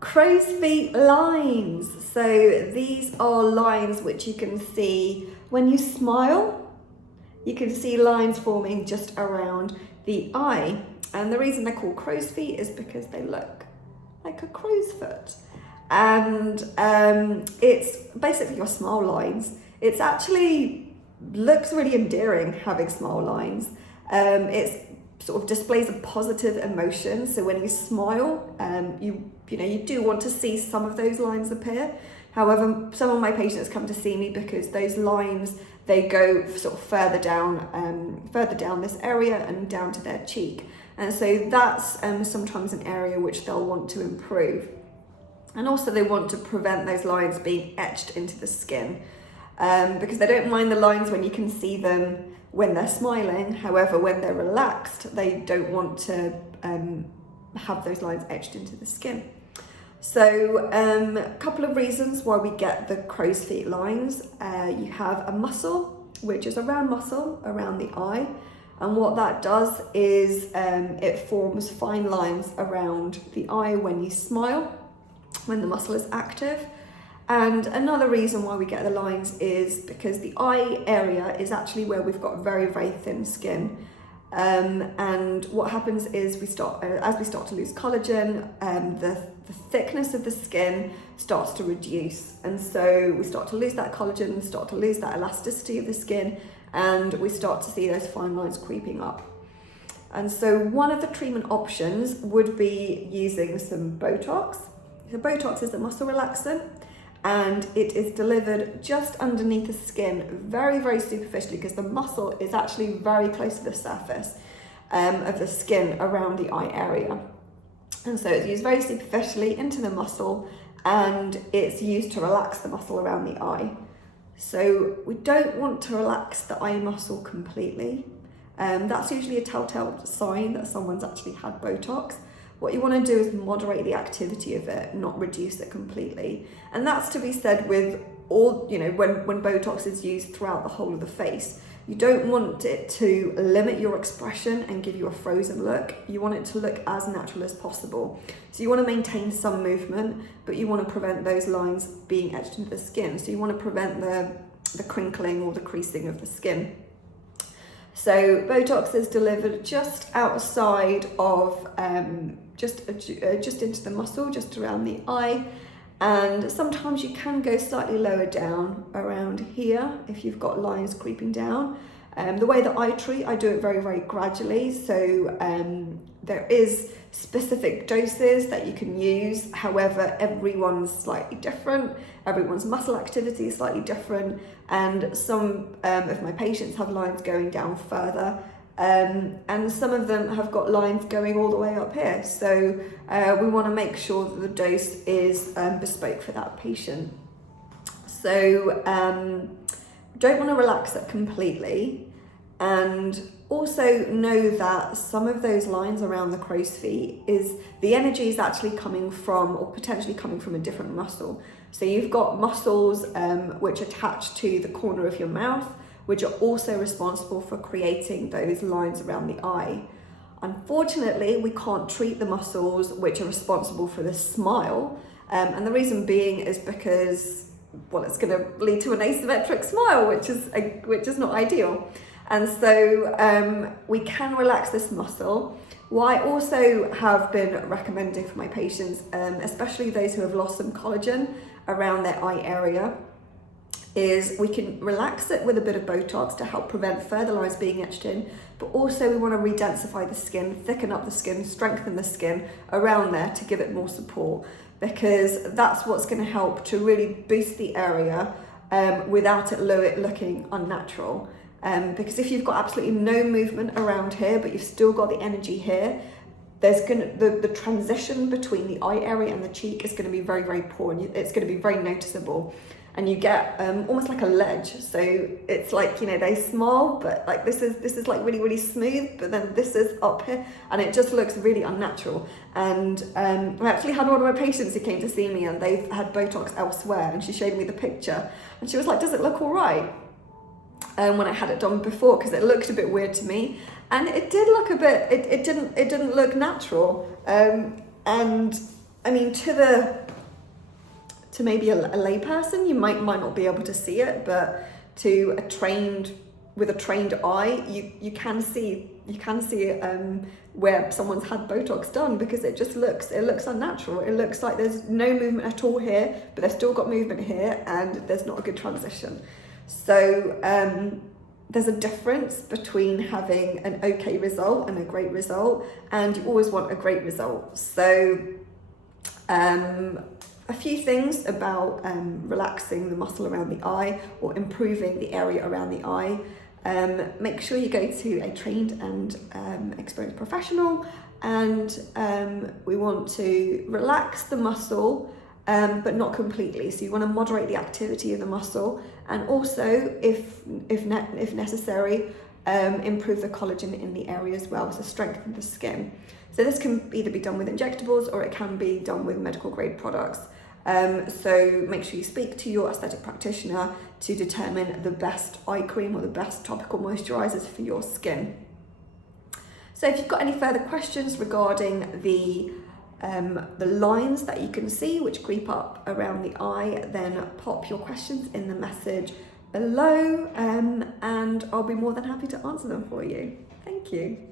Crow's feet lines. So these are lines which you can see when you smile. You can see lines forming just around the eye. And the reason they're called crow's feet is because they look like a crow's foot. And it's basically your smile lines. It's actually looks really endearing having smile lines. It's sort of displays a positive emotion. So when you smile, you do want to see some of those lines appear. However, some of my patients come to see me because those lines, they go sort of further down this area and down to their cheek. And so that's sometimes an area which they'll want to improve. And also they want to prevent those lines being etched into the skin because they don't mind the lines when you can see them when they're smiling. However, when they're relaxed, they don't want to have those lines etched into the skin. So a couple of reasons why we get the crow's feet lines. You have a muscle, which is a round muscle around the eye. And what that does is it forms fine lines around the eye when you smile, when the muscle is active. And another reason why we get the lines is because the eye area is actually where we've got very, very thin skin. And what happens is as we start to lose collagen, the thickness of the skin starts to reduce. And so we start to lose that collagen, start to lose that elasticity of the skin, and we start to see those fine lines creeping up. And so one of the treatment options would be using some Botox. So Botox is a muscle relaxant, and it is delivered just underneath the skin, very, very superficially, because the muscle is actually very close to the surface of the skin around the eye area. And so it's used very superficially into the muscle, and it's used to relax the muscle around the eye. So we don't want to relax the eye muscle completely. That's usually a telltale sign that someone's actually had Botox. What you want to do is moderate the activity of it, not reduce it completely. And that's to be said with all, when Botox is used throughout the whole of the face. You don't want it to limit your expression and give you a frozen look. You want it to look as natural as possible. So you want to maintain some movement, but you want to prevent those lines being etched into the skin. So you want to prevent the crinkling or the creasing of the skin. So Botox is delivered just outside of, just into the muscle, just around the eye. And sometimes you can go slightly lower down around here if you've got lines creeping down. The way that I treat, I do it very, very gradually. So there is specific doses that you can use. However, everyone's slightly different. Everyone's muscle activity is slightly different. And some of my patients have lines going down further. And some of them have got lines going all the way up here. So we want to make sure that the dose is bespoke for that patient. So don't want to relax it completely. And also know that some of those lines around the crow's feet the energy is actually coming from, or potentially coming from, a different muscle. So you've got muscles which attach to the corner of your mouth, which are also responsible for creating those lines around the eye. Unfortunately, we can't treat the muscles which are responsible for the smile. And the reason being is because, it's going to lead to an asymmetric smile, which is not ideal. And so we can relax this muscle. What I also have been recommending for my patients, especially those who have lost some collagen around their eye area, is we can relax it with a bit of Botox to help prevent further lines being etched in, but also we want to redensify the skin, thicken up the skin, strengthen the skin around there to give it more support, because that's what's going to help to really boost the area without it looking unnatural. Because if you've got absolutely no movement around here, but you've still got the energy here, the transition between the eye area and the cheek is going to be very, very poor, and it's going to be very noticeable. And you get almost like a ledge. So it's like, they smile, but like this is like really, really smooth, but then this is up here, and it just looks really unnatural. And I actually had one of my patients who came to see me, and they've had Botox elsewhere, and she showed me the picture, and she was like, does it look all right? When I had it done before, because it looked a bit weird to me, and it did look a bit, it didn't look natural. And I mean, to maybe a layperson, you might not be able to see it, but with a trained eye, you can see where someone's had Botox done, because it looks unnatural. It looks like there's no movement at all here, but they've still got movement here, and there's not a good transition. So there's a difference between having an okay result and a great result, and you always want a great result. So a few things about relaxing the muscle around the eye or improving the area around the eye. Make sure you go to a trained and experienced professional, and we want to relax the muscle, but not completely. So you want to moderate the activity of the muscle, and also, if necessary, improve the collagen in the area as well, so strengthen the skin. So this can either be done with injectables, or it can be done with medical grade products. So make sure you speak to your aesthetic practitioner to determine the best eye cream or the best topical moisturizers for your skin. So if you've got any further questions regarding the lines that you can see which creep up around the eye, then pop your questions in the message below, and I'll be more than happy to answer them for you. Thank you.